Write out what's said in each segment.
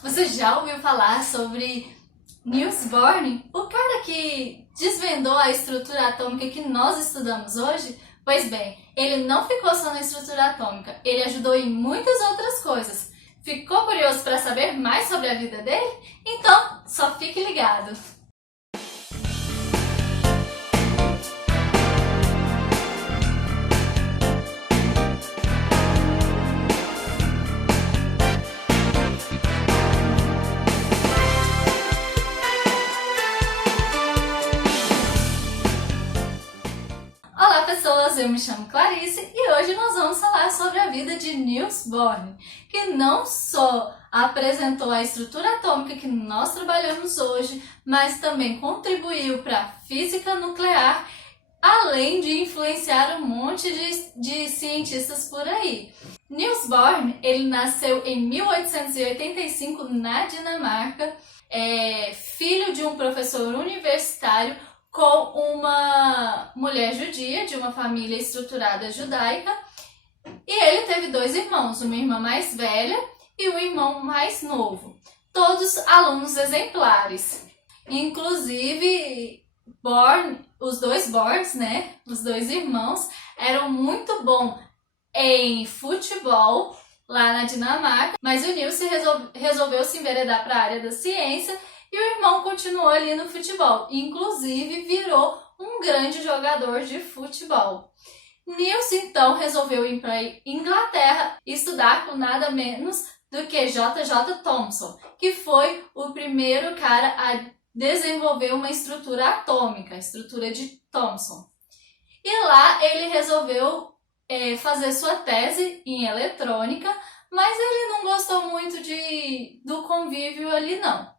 Você já ouviu falar sobre Niels Bohr, o cara que desvendou a estrutura atômica que nós estudamos hoje? Pois bem, ele não ficou só na estrutura atômica, ele ajudou em muitas outras coisas. Ficou curioso para saber mais sobre a vida dele? Então, só fique ligado! Olá pessoas, eu me chamo Clarice e hoje nós vamos falar sobre a vida de Niels Bohr, que não só apresentou a estrutura atômica que nós trabalhamos hoje, mas também contribuiu para a física nuclear, além de influenciar um monte de cientistas por aí. Niels Bohr, ele nasceu em 1885 na Dinamarca, filho de um professor universitário com uma mulher judia, de uma família estruturada judaica, e ele teve dois irmãos, uma irmã mais velha e um irmão mais novo, todos alunos exemplares. Inclusive, os dois Bohrs, né, os dois irmãos, eram muito bons em futebol lá na Dinamarca, mas o Niels resolveu se enveredar para a área da ciência e o irmão continuou ali no futebol, inclusive virou um grande jogador de futebol. Niels então resolveu ir para a Inglaterra estudar com nada menos do que J.J. Thomson, que foi o primeiro cara a desenvolver uma estrutura atômica, a estrutura de Thomson. E lá ele resolveu fazer sua tese em eletrônica, mas ele não gostou muito do convívio ali não.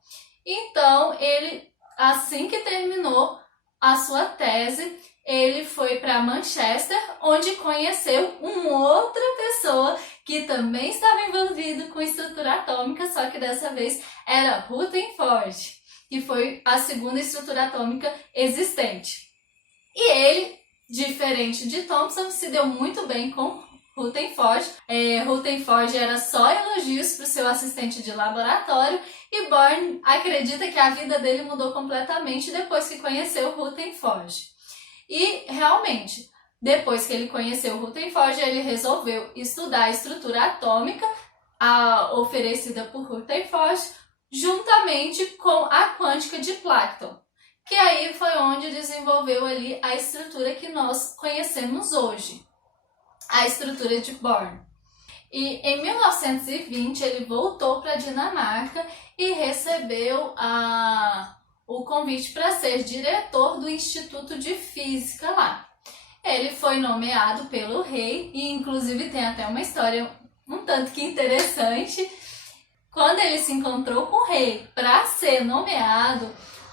Então, ele, assim que terminou a sua tese, ele foi para Manchester, onde conheceu uma outra pessoa que também estava envolvida com estrutura atômica, só que dessa vez era Rutherford, que foi a segunda estrutura atômica existente. E ele, diferente de Thomson, se deu muito bem com Rutherford. Rutherford era só elogios para o seu assistente de laboratório e Bohr acredita que a vida dele mudou completamente depois que conheceu Rutherford. E realmente, depois que ele conheceu Rutherford, ele resolveu estudar a estrutura atômica oferecida por Rutherford juntamente com a quântica de Plankton, que aí foi onde desenvolveu ali a estrutura que nós conhecemos hoje, a estrutura de Bohr. E em 1920 ele voltou para a Dinamarca e recebeu o convite para ser diretor do Instituto de Física lá. Ele foi nomeado pelo rei e inclusive tem até uma história um tanto que interessante. Quando ele se encontrou com o rei para ser nomeado,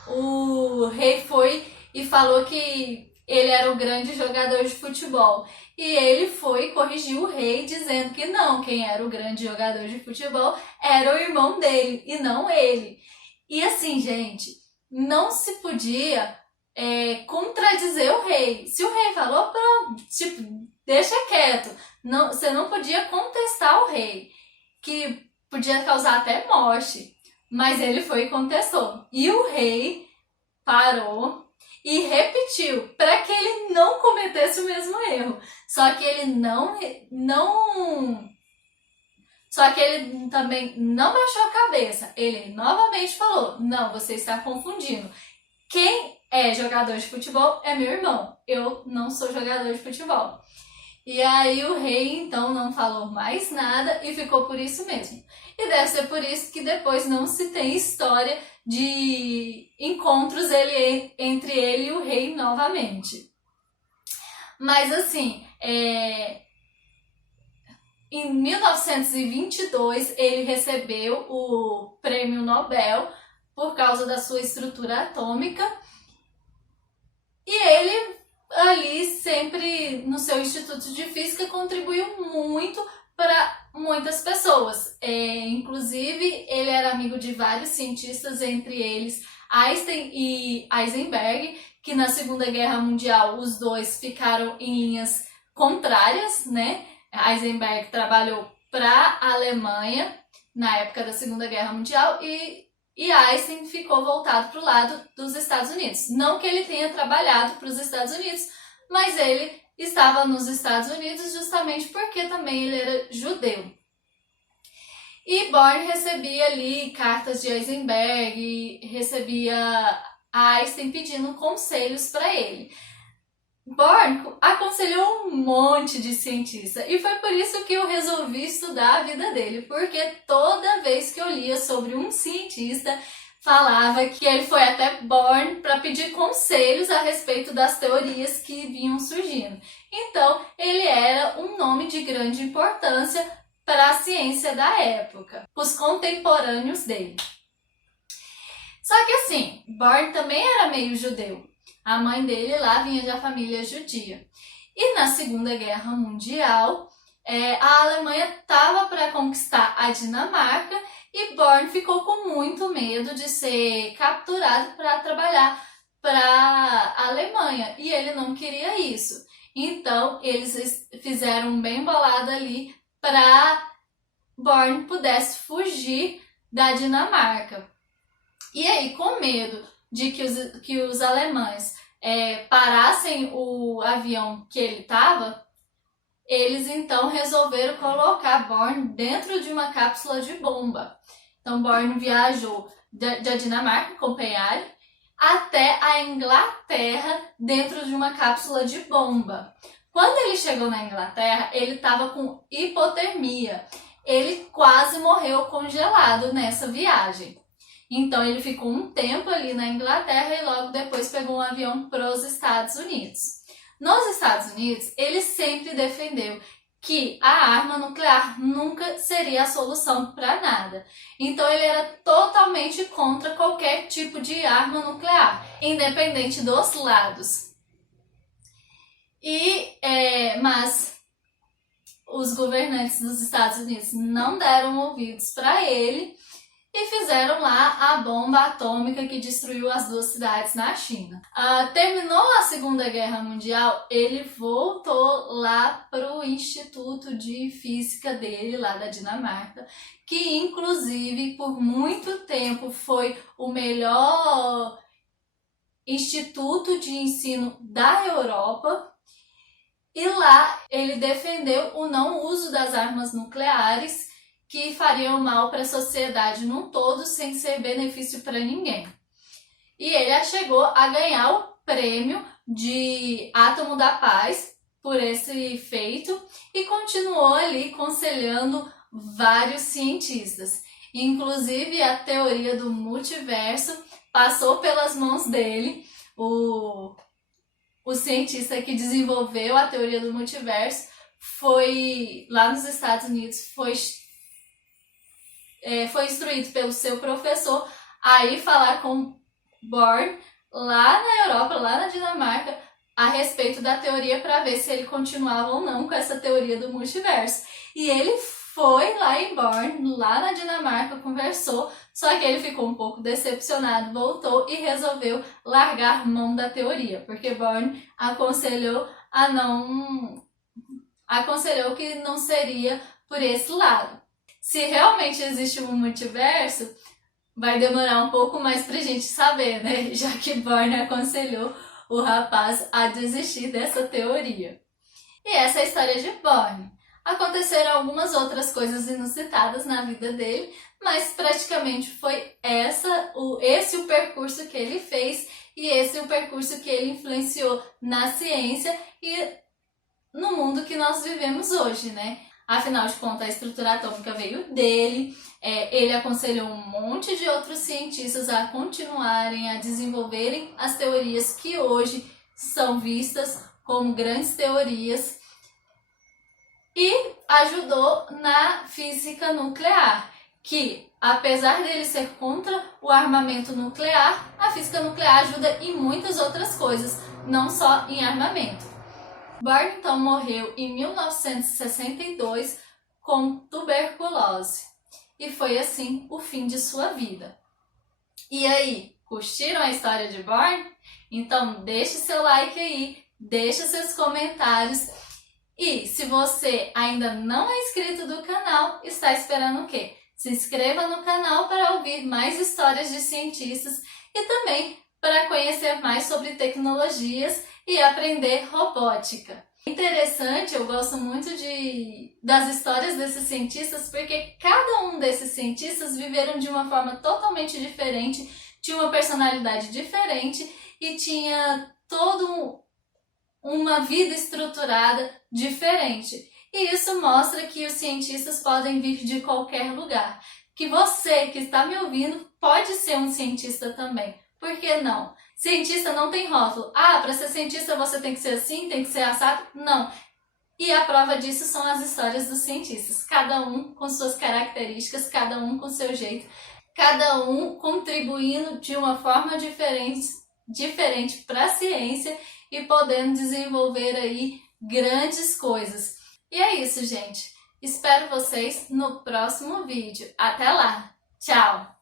o rei foi e falou que ele era o grande jogador de futebol. E ele foi e corrigiu o rei dizendo que não, quem era o grande jogador de futebol era o irmão dele e não ele. E assim, gente, não se podia contradizer o rei. Se o rei falou, pronto, tipo, deixa quieto. Não, você não podia contestar o rei, que podia causar até morte. Mas ele foi e contestou. E o rei parou e repetiu para que ele não cometesse o mesmo erro. Só que ele Só que ele também não baixou a cabeça. Ele novamente falou: "Não, você está confundindo. Quem é jogador de futebol é meu irmão. Eu não sou jogador de futebol." E aí o rei então não falou mais nada e ficou por isso mesmo. E deve ser por isso que depois não se tem história de encontros entre ele e o rei novamente. Mas assim, em 1922 ele recebeu o Prêmio Nobel por causa da sua estrutura atômica e ele ali sempre no seu Instituto de Física contribuiu muito para muitas pessoas. Inclusive, ele era amigo de vários cientistas, entre eles Einstein e Heisenberg, que na Segunda Guerra Mundial os dois ficaram em linhas contrárias, né? Heisenberg trabalhou para a Alemanha na época da Segunda Guerra Mundial, e Einstein ficou voltado para o lado dos Estados Unidos. Não que ele tenha trabalhado para os Estados Unidos, mas ele estava nos Estados Unidos justamente porque também ele era judeu. E Born recebia ali cartas de Heisenberg, recebia Einstein pedindo conselhos para ele. Born aconselhou um monte de cientista e foi por isso que eu resolvi estudar a vida dele, porque toda vez que eu lia sobre um cientista, falava que ele foi até Born para pedir conselhos a respeito das teorias que vinham surgindo. Então, ele era um nome de grande importância para a ciência da época, os contemporâneos dele. Só que assim, Born também era meio judeu. A mãe dele lá vinha da família judia. E na Segunda Guerra Mundial, a Alemanha estava para conquistar a Dinamarca e Born ficou com muito medo de ser capturado para trabalhar para a Alemanha. E ele não queria isso. Então, eles fizeram bem bolado ali para Born pudesse fugir da Dinamarca. E aí, com medo de que os alemães parassem o avião que ele estava, eles então resolveram colocar Born dentro de uma cápsula de bomba. Então Born viajou da Dinamarca, Copenhague, até a Inglaterra dentro de uma cápsula de bomba. Quando ele chegou na Inglaterra, ele estava com hipotermia. Ele quase morreu congelado nessa viagem. Então ele ficou um tempo ali na Inglaterra e logo depois pegou um avião para os Estados Unidos. Nos Estados Unidos, ele sempre defendeu que a arma nuclear nunca seria a solução para nada. Então ele era totalmente contra qualquer tipo de arma nuclear, independente dos lados. Mas os governantes dos Estados Unidos não deram ouvidos para ele e fizeram lá a bomba atômica que destruiu as duas cidades na China. Terminou a Segunda Guerra Mundial, ele voltou lá para o Instituto de Física dele, lá da Dinamarca, que inclusive por muito tempo foi o melhor instituto de ensino da Europa. E lá ele defendeu o não uso das armas nucleares, que fariam mal para a sociedade num todo sem ser benefício para ninguém. E ele chegou a ganhar o prêmio de Átomo da Paz por esse feito e continuou ali aconselhando vários cientistas. Inclusive a teoria do multiverso passou pelas mãos dele. O cientista que desenvolveu a teoria do multiverso foi lá nos Estados Unidos, foi instruído pelo seu professor a ir falar com Born lá na Europa, lá na Dinamarca, a respeito da teoria para ver se ele continuava ou não com essa teoria do multiverso. E ele foi lá em Born, lá na Dinamarca, conversou, só que ele ficou um pouco decepcionado, voltou e resolveu largar mão da teoria, porque Born aconselhou que não seria por esse lado. Se realmente existe um multiverso, vai demorar um pouco mais pra gente saber, né? Já que Born aconselhou o rapaz a desistir dessa teoria. E essa é a história de Born. Aconteceram algumas outras coisas inusitadas na vida dele, mas praticamente foi esse o percurso que ele fez e esse o percurso que ele influenciou na ciência e no mundo que nós vivemos hoje, né? Afinal de contas, a estrutura atômica veio dele, ele aconselhou um monte de outros cientistas a continuarem, a desenvolverem as teorias que hoje são vistas como grandes teorias e ajudou na física nuclear, que apesar dele ser contra o armamento nuclear, a física nuclear ajuda em muitas outras coisas, não só em armamento. Born então morreu em 1962 com tuberculose e foi assim o fim de sua vida. E aí, curtiram a história de Born? Então deixe seu like aí, deixe seus comentários e se você ainda não é inscrito do canal, está esperando o quê? Se inscreva no canal para ouvir mais histórias de cientistas e também para conhecer mais sobre tecnologias e aprender robótica. Interessante, eu gosto muito das histórias desses cientistas porque cada um desses cientistas viveram de uma forma totalmente diferente, tinha uma personalidade diferente e tinha toda uma vida estruturada diferente. E isso mostra que os cientistas podem vir de qualquer lugar. Que você que está me ouvindo pode ser um cientista também. Por que não? Cientista não tem rótulo. Ah, para ser cientista você tem que ser assim, tem que ser assado. Não. E a prova disso são as histórias dos cientistas. Cada um com suas características, cada um com seu jeito, cada um contribuindo de uma forma diferente para a ciência e podendo desenvolver aí grandes coisas. E é isso, gente. Espero vocês no próximo vídeo. Até lá! Tchau!